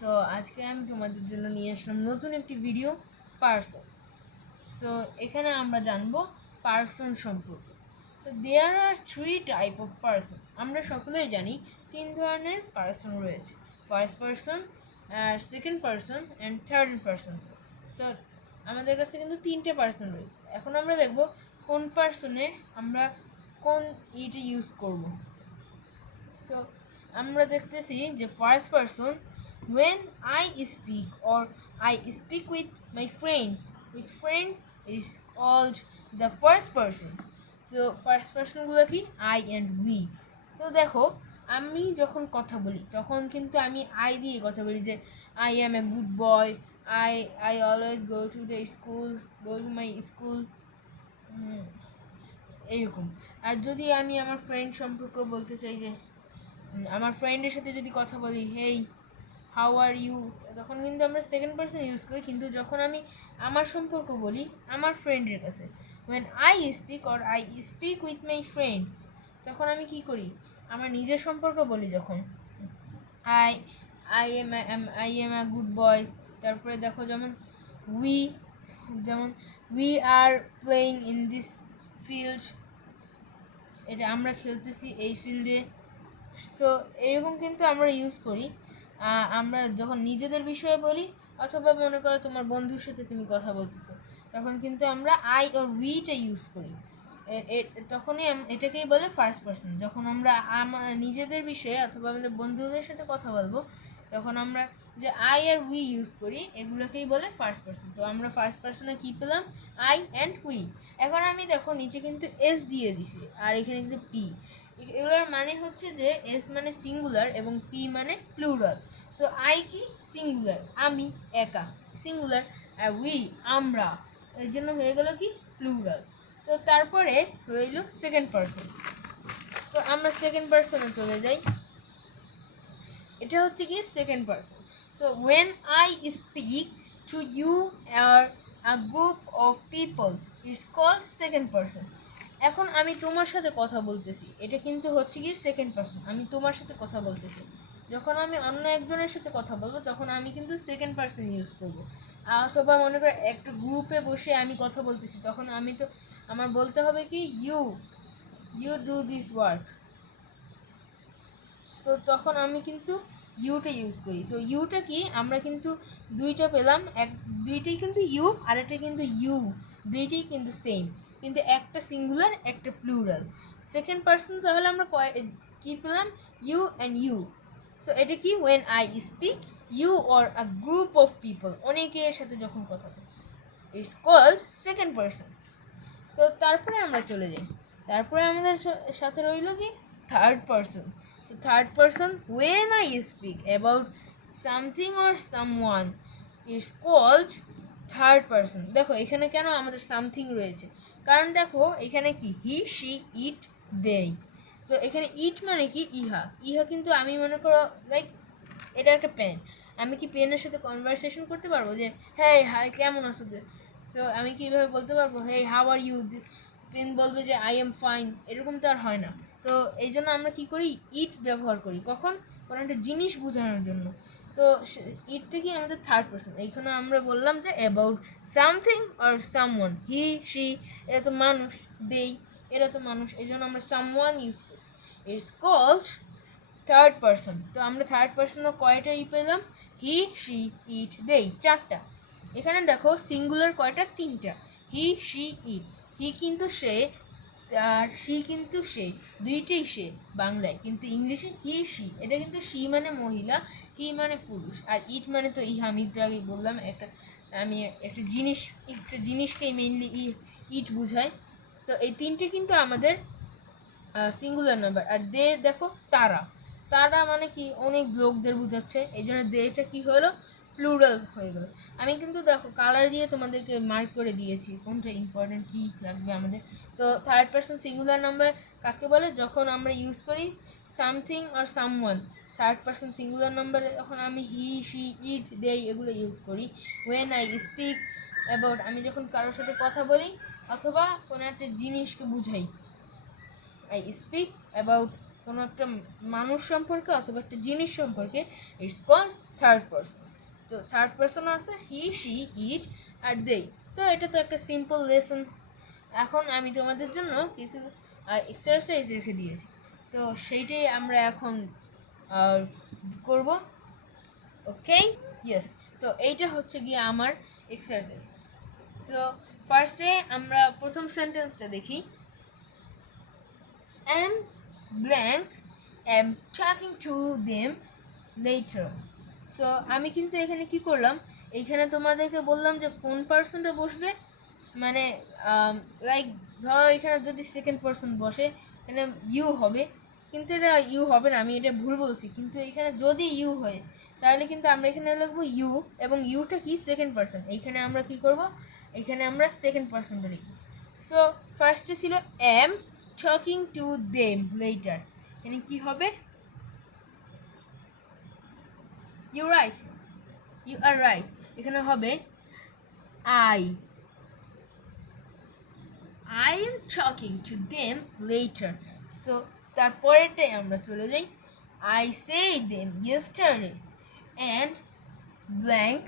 তো আজকে আমি তোমাদের জন্য নিয়ে আসলাম নতুন একটি ভিডিও পার্সন। সো এখানে আমরা জানবো পার্সন সম্পর্কে। তো দেয়ার আর থ্রি টাইপ অফ পার্সন। আমরা সকলেই জানি তিন ধরনের পার্সন রয়েছে, first person, second person and third person. So আমাদের কাছে কিন্তু তিনটে পার্সন রয়েছে। এখন আমরা দেখব কোন পার্সনে আমরা কোন ইটা ইউজ করব। সো আমরা দেখতেছি যে first person, when I speak or I speak with my friends, is called the first person. So first পারসনগুলো কি আই অ্যান্ড উই। তো দেখো, আমি যখন কথা বলি তখন কিন্তু আমি আই দিয়ে কথা বলি, যে I am a good boy, I I always go to the school, go to my school, এইরকম। আর যদি আমি আমার ফ্রেন্ড সম্পর্কে বলতে চাই, যে আমার ফ্রেন্ডের সাথে যদি কথা বলি, হেই হাউ আর ইউ, তখন কিন্তু আমরা সেকেন্ড পারসন ইউজ করি। কিন্তু যখন আমি আমার সম্পর্ক বলি আমার ফ্রেন্ডের কাছে, when I speak or I speak with my friends, তখন আমি কি করি, আমার নিজের সম্পর্ক বলি। যখন I I am a good boy, তারপরে দেখো যেমন উই, যেমন we are playing in this field, এটা আমরা খেলতেছি এই ফিল্ডে। সো এরকম কিন্তু আমরা ইউজ করি। আমরা যখন নিজেদের বিষয়ে বলি, অথবা মনে করো তোমার বন্ধুর সাথে তুমি কথা বলতেছো, তখন কিন্তু আমরা আই আর উইটা ইউজ করি। তখনই এটাকেই বলে ফার্স্ট পারসন। যখন আমরা আমার নিজেদের বিষয়ে অথবা আমাদের বন্ধুদের সাথে কথা বলবো, তখন আমরা যে আই আর উই ইউজ করি, এগুলোকেই বলে ফার্স্ট পারসন। তো আমরা ফার্স্ট পারসনে কী পেলাম, আই অ্যান্ড উই। এখন আমি দেখো নিচে কিন্তু এস দিয়ে দিছি, আর এখানে কিন্তু পি। এগুলোর মানে হচ্ছে যে এস মানে সিঙ্গুলার এবং পি মানে প্লুরাল। তো আই কি সিঙ্গুলার, আমি একা, সিঙ্গুলার, আর উই আমরা, এর জন্য হয়ে গেল কি প্লুরাল। তো তারপরে রইল সেকেন্ড পারসন। তো আমরা সেকেন্ড পারসনে চলে যাই। এটা হচ্ছে কি second person. So when I speak to you are a group of people is called second person. এখন আমি তোমার সাথে কথা বলতেছি, এটা কিন্তু হচ্ছে কি সেকেন্ড পারসন, আমি তোমার সাথে কথা বলতেছি। যখন আমি অন্য একজনের সাথে কথা বলবো, তখন আমি কিন্তু সেকেন্ড পারসন ইউজ করব। অথবা মনে করো একটা গ্রুপে বসে আমি কথা বলতেছি, তখন আমি তো আমার বলতে হবে কি you you do this work. তো তখন আমি কিন্তু ইউটা ইউজ করি। তো ইউটা কি, আমরা কিন্তু দুইটা পেলাম, দুইটাই কিন্তু ইউ আর একটা কিন্তু ইউ, দুইটাই কিন্তু সেম, কিন্তু একটা সিঙ্গুলার একটা প্লুরাল। সেকেন্ড পারসন তাহলে আমরা কী পেলাম, ইউ অ্যান্ড ইউ। সো এটা কি, when I speak you or a group of people, অনেকের সাথে যখন কথা বলি, ইটস কল্ড সেকেন্ড পারসন। তো তারপরে আমরা চলে যাই, তারপরে আমাদের সাথে রইল কি third person. So third person, when I speak about something or someone, is called third person. দেখো এখানে কেন আমাদের সামথিং রয়েছে, কারণ দেখো এখানে কি হি শি ইট দেই। তো এখানে ইট মানে কি ইহা, ইহা কিন্তু আমি মনে করো লাইক এটা একটা পেন, আমি কি পেনের সাথে কনভারসেশন করতে পারবো যে হ্যাঁ হাই কেমন আছো। সো আমি কীভাবে বলতে পারবো hey how are you, pen বলবে যে আই এম ফাইন, এরকম তো আর হয় না। তো এই জন্য আমরা কী করি, ইট ব্যবহার করি, কখন কোনো একটা জিনিস বোঝানোর জন্য। তো ইটটা কি আমাদের থার্ড পারসন। এইখানে আমরা বললাম যে about something or someone, he she এরা তো মানুষ, দেই এরা তো মানুষ, এই জন্য আমরা সামওয়ান ইউজ করছি। It's called third person. তো আমরা থার্ড পারসনও কয়টা পেলাম, হি শি ইট দেই, চারটা। এখানে দেখো সিঙ্গুলার কয়টা, তিনটা, হি শি ইট। হি কিন্তু সে, আর শি কিন্তু সে, দুইটাই সে বাংলায়, কিন্তু ইংলিশে হি শি। এটা কিন্তু শি মানে মহিলা, হি মানে পুরুষ, আর ইট মানে তো ইহা, আমি একটু আগেই বললাম, আমি একটা জিনিসকেই মেইনলি ইট বুঝায়। তো এই তিনটে কিন্তু আমাদের সিঙ্গুলার নাম্বার। আর দে দেখো তারা, তারা মানে কি অনেক লোকদের বোঝাচ্ছে, এই জন্য দেটা কী হলো, প্লুরাল হয়ে গেল। আমি কিন্তু দেখো কালার দিয়ে তোমাদেরকে মার্ক করে দিয়েছি কোনটা ইম্পর্টেন্ট, কী লাগবে আমাদের। তো থার্ড পারসন সিঙ্গুলার নাম্বার কাকে বলে, যখন আমরা ইউজ করি সামথিং আর সামওয়ান। থার্ড পারসন সিঙ্গুলার নাম্বারে যখন আমি হি শি ইট দেই এগুলো ইউজ করি। ওয়েন আই স্পিক অ্যাবাউট, আমি যখন কারোর সাথে কথা বলি অথবা কোনো একটা জিনিসকে বুঝাই, আই স্পিক অ্যাবাউট কোনো একটা মানুষ সম্পর্কে অথবা একটা জিনিস সম্পর্কে, ইটস কল্ড থার্ড পারসন। তো থার্ড পারসন আছে হি, শি, ইট আর দে। তো এটা তো একটা সিম্পল লেসন। এখন আমি তোমাদের জন্য কিছু এক্সারসাইজ রেখে দিয়েছি, তো সেইটাই আমরা এখন করব। ওকে, ইয়েস। তো এইটা হচ্ছে গিয়ে আমার এক্সারসাইজ। তো ফার্স্টে আমরা প্রথম সেন্টেন্সটা দেখি। am blank am talking to them later. So আমি কিন্তু এখানে কি করলাম, এইখানে তোমাদেরকে বললাম যে কোন পার্সনটা বসবে, মানে লাইক ধরো এখানে যদি সেকেন্ড পার্সন বসে এখানে ইউ হবে, কিন্তু এটা ইউ হবে না, আমি এটা ভুল বলছি। কিন্তু এখানে যদি ইউ হয় তাহলে কিন্তু আমরা এখানে লিখবো ইউ, এবং ইউটা কি সেকেন্ড পার্সন। এইখানে আমরা কি করব, এখানে আমরা সেকেন্ড পার্সনটা লিখব। সো ফার্স্টে ছিল am talking to them later, এখানে কি হবে, you right, you are right, এখানে হবে I am talking to them later. So তারপরেরটাই আমরা চলে যাই। I said them yesterday and blank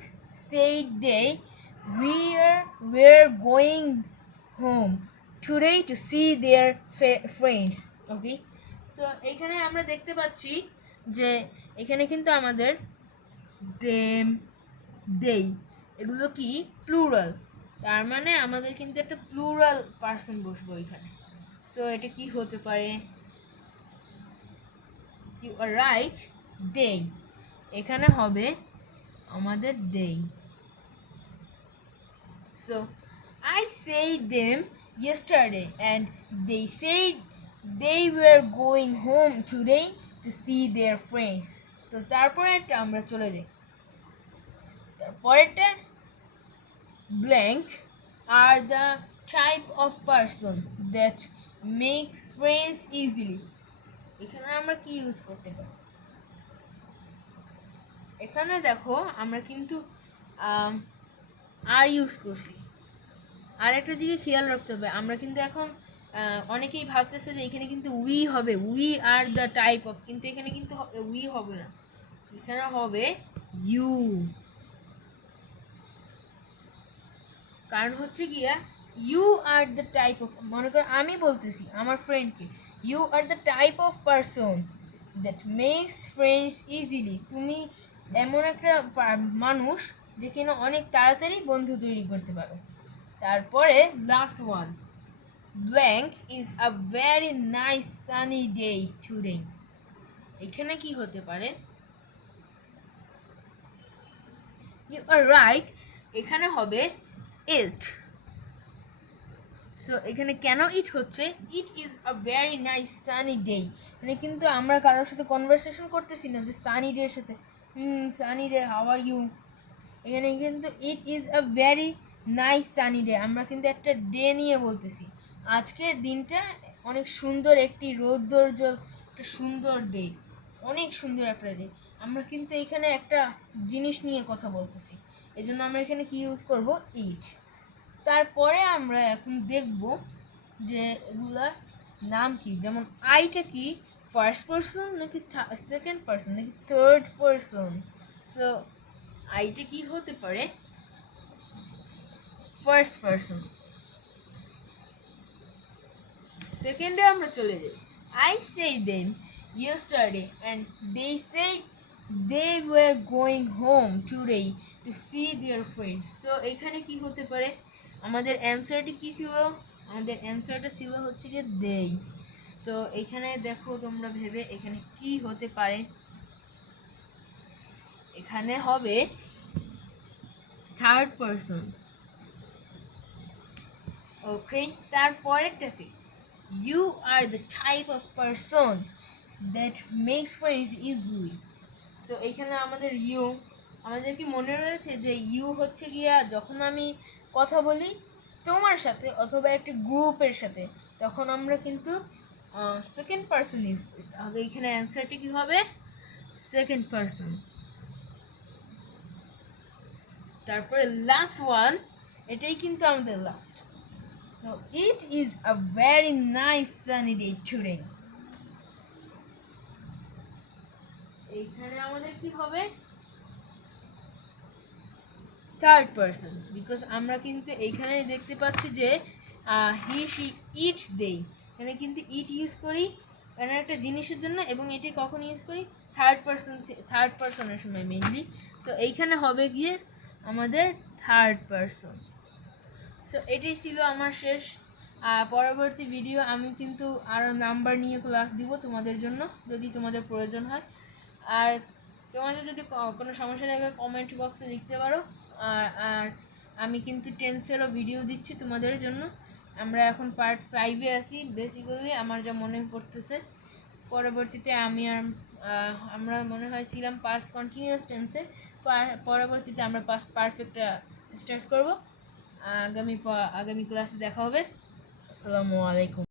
said they were going home today to see their friends. Okay, so এখানে আমরা দেখতে পাচ্ছি যে এখানে কিন্তু আমাদের them, they এগুলো কি প্লুরাল, তার মানে আমাদের কিন্তু একটা প্লুরাল পার্সন বসবো এখানে। সো এটা কি হতে পারে, ইউ আর রাইট, দে, এখানে হবে আমাদের they. So I said them yesterday and they said they were going home today to see their friends. তো তারপরে একটা আমরা চলে যাই, তারপরেরটা blank are the type of person that make friends easily. এখানে আমরা কি ইউজ করতে পারি, এখানে দেখো আমরা কিন্তু আর ইউজ করছি। আর একটা দিকে খেয়াল রাখতে হবে, আমরা কিন্তু এখন অনেকেই ভাবতেছে যে এখানে কিন্তু উই হবে, we are the type of, কিন্তু এখানে কিন্তু উই হবে না, এখানে হবে ইউ। কারণ হচ্ছে গিয়া you are the type of, মনে করো আমি বলতেছি আমার ফ্রেন্ডকে you are the type of person that makes friends easily. তুমি এমন একটা মানুষ যে কিনা অনেক তাড়াতাড়ি বন্ধু তৈরি করতে পারো। তারপরে last one, blank is a very nice sunny day today, এখানে কি হতে পারে, ইউ আর রাইট, এখানে হবে ইট। সো এখানে কেন ইট হচ্ছে, ইট is a very nice sunny day, মানে কিন্তু আমরা কারোর সাথে কনভারসেশন করতেছি না যে সানি ডের সাথে, sunny day how are you, এখানে কিন্তু it is a very nice sunny day, আমরা কিন্তু একটা ডে নিয়ে বলতেছি, আজকের দিনটা অনেক সুন্দর, একটি রৌদ্রোজ্জ্বল একটা সুন্দর ডে, অনেক সুন্দর একটা ডে, আমরা কিন্তু এখানে একটা জিনিস নিয়ে কথা বলতেছি, এই জন্য আমরা এখানে কি ইউজ করব, ইট। তারপরে আমরা এখন দেখব যে এগুলা নাম কি, যেমন আইটা কি ফার্স্ট পারসন নাকি সেকেন্ড পারসন নাকি থার্ড পারসন। সো আইটা কি হতে পারে, ফার্স্ট পারসন। সেকেন্ডে আমরা চলে যাই, I say them yesterday and they said they were going home today to see their friends. So এখানে কি হতে পারে, আমাদের অ্যান্সারটি কী ছিল, আমাদের অ্যান্সারটা ছিল হচ্ছে যে দেই। তো এখানে দেখো তোমরা ভেবে এখানে কি হতে পারে, এখানে হবে থার্ড পারসন। ওকে, তারপরেরটাকে, you are the type of person that makes friends easily. So এখানে আমাদের ইউ, আমাদের কি মনে রয়েছে যে ইউ হচ্ছে গিয়া যখন আমি কথা বলি তোমার সাথে অথবা একটি গ্রুপের সাথে, তখন আমরা কিন্তু সেকেন্ড পারসন ইউজ করি, তাহলে এখানে অ্যান্সারটি কী হবে, সেকেন্ড পারসন। তারপরে লাস্ট ওয়ান, এটাই কিন্তু আমাদের লাস্ট। তো ইট is a very nice sunny day today, এইখানে আমাদের কি হবে, থার্ড পারসন, বিকজ আমরা কিন্তু এইখানে দেখতে পাচ্ছি যে হি শি ইট দেই, এখানে কিন্তু ইট ইউজ করি এখানে একটা জিনিসের জন্য, এবং এটি কখন ইউজ করি থার্ড পারসনের সময় মেনলি। সো এইখানে হবে গিয়ে আমাদের থার্ড পারসন। সো এটি ছিল আমার শেষ। পরবর্তী ভিডিও আমি কিন্তু আরও নাম্বার নিয়ে ক্লাস দিব তোমাদের জন্য, যদি তোমাদের প্রয়োজন হয়। আর তোমাদের যদি কোনো সমস্যা থাকে কমেন্ট বক্সে লিখতে পারো। আর আমি কিন্তু টেন্সেরও ভিডিও দিচ্ছি তোমাদের জন্য। আমরা এখন পার্ট 5-এ আছি বেসিক্যালি, আমার যা মনে পড়তেছে। পরবর্তীতে আমরা মনে হয় ছিলাম পাস্ট কন্টিনিউয়াস টেন্সে, পরবর্তীতে আমরা পাস্ট পারফেক্টটা স্টার্ট করব। আগামী ক্লাসে দেখা হবে। আসসালামু আলাইকুম।